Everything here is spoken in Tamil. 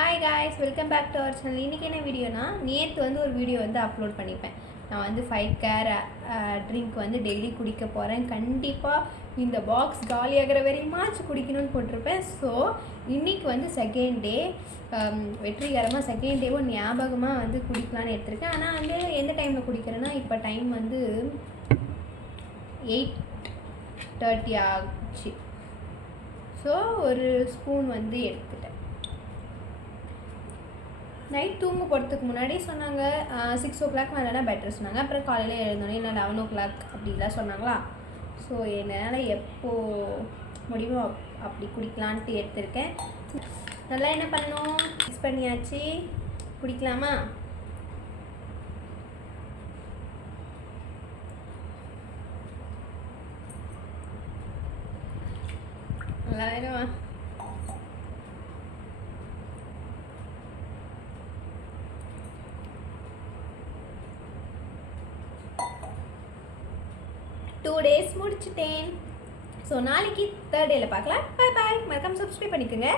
Hi guys, welcome back to our channel. இன்றைக்கி என்ன வீடியோனா, நேற்று ஒரு வீடியோ அப்லோட் பண்ணிப்பேன். நான் 5 கேர் ட்ரிங்க் டெய்லி குடிக்க போகிறேன். கண்டிப்பாக இந்த பாக்ஸ் காலியாகிற வரையுமாச்சு குடிக்கணும்னு போட்டிருப்பேன். ஸோ இன்றைக்கி செகண்ட் டே, வெற்றிகரமாக செகண்ட் டேவும் ஞாபகமாக குடிக்கலான்னு எடுத்திருக்கேன். ஆனால் எந்த டைமில் குடிக்கிறேன்னா, இப்போ டைம் 8:30 ஆச்சு. ஸோ ஒரு ஸ்பூன் எடுத்துட்டேன். நைட் தூங்க போகிறதுக்கு முன்னாடி சொன்னாங்க 6 o'clock மேலேனா பெட்டர் சொன்னாங்க. அப்புறம் காலையில் எழுந்தோடனே என்ன 11 o'clock அப்படிலாம் சொன்னாங்களா. ஸோ என்னால் எப்போது முடியுமோ அப்படி குடிக்கலான்ட்டு எடுத்திருக்கேன். நல்லா என்ன பண்ணணும், மிக்ஸ் பண்ணியாச்சு. குடிக்கலாமா? நல்லா வேணுமா? டூ டேஸ் முடிச்சிட்டேன். ஸோ நாளைக்கு 3rd டேயில் பார்க்கலாம். பாய் பாய். மறக்காம சப்ஸ்கிரைப் பண்ணிக்கோங்க.